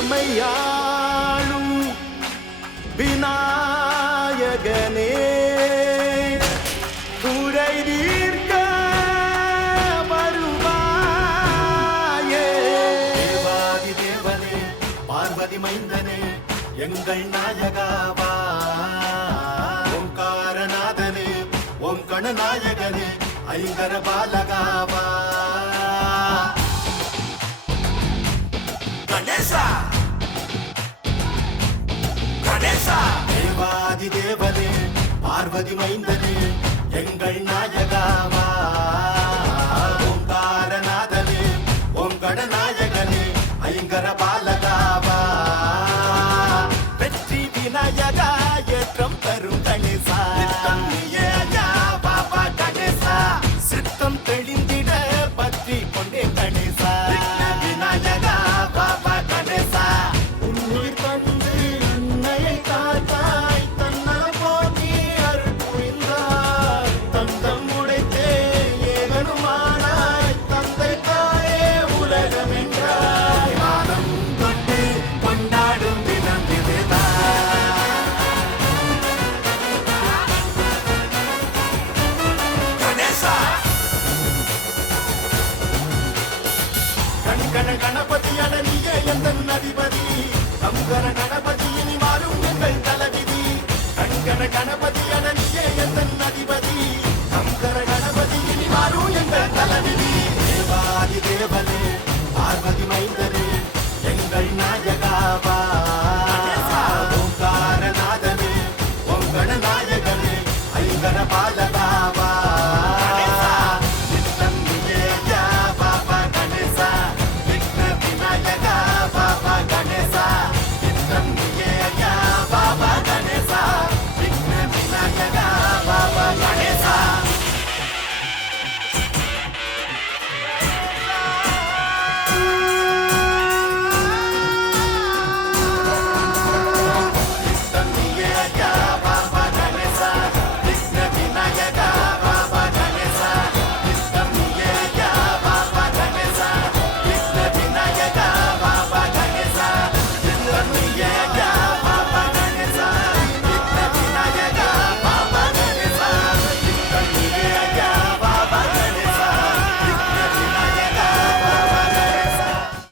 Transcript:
உலகமையாளும் விநாயகனே குறை தீர்க்க வருவாயே. தேவாதி தேவனே பார்வதி மைந்தனே எங்கள் நாயகாவா. ஓம்காரநாதனே ஓம் கணநாயகனே ஐங்கர பாலகாவா. கணேசா கணேசா தேவாதி தேவனே பார்வதி மைந்தனே எங்கள் நாயகாவா. ஓம்காரநாதனே ஓம் கணநாயகனே ஐங்கர பாலகாவா. வெற்றி விநாயகா ஏற்றம் தரும் கணேசா. பாபா கணேசா சித்தம் தெளிந்திட பற்றி கொண்டே கணேசா. விநாயகா பாபா கணேசா உன்னுயிர் தந்து அன்னையை காத்தாய். தன்னலம் போக்கி அருள் புரிந்தாய். தந்தம் உடைத்தே ஏகனுமானாய். தந்தை தாயே உலகம் என்றாய். வானம் தொட்டு கொண்டாடும் தினம் இதுதான். கணேசா கண கணபதியான நீயே எந்த அதிபதி. சங்கர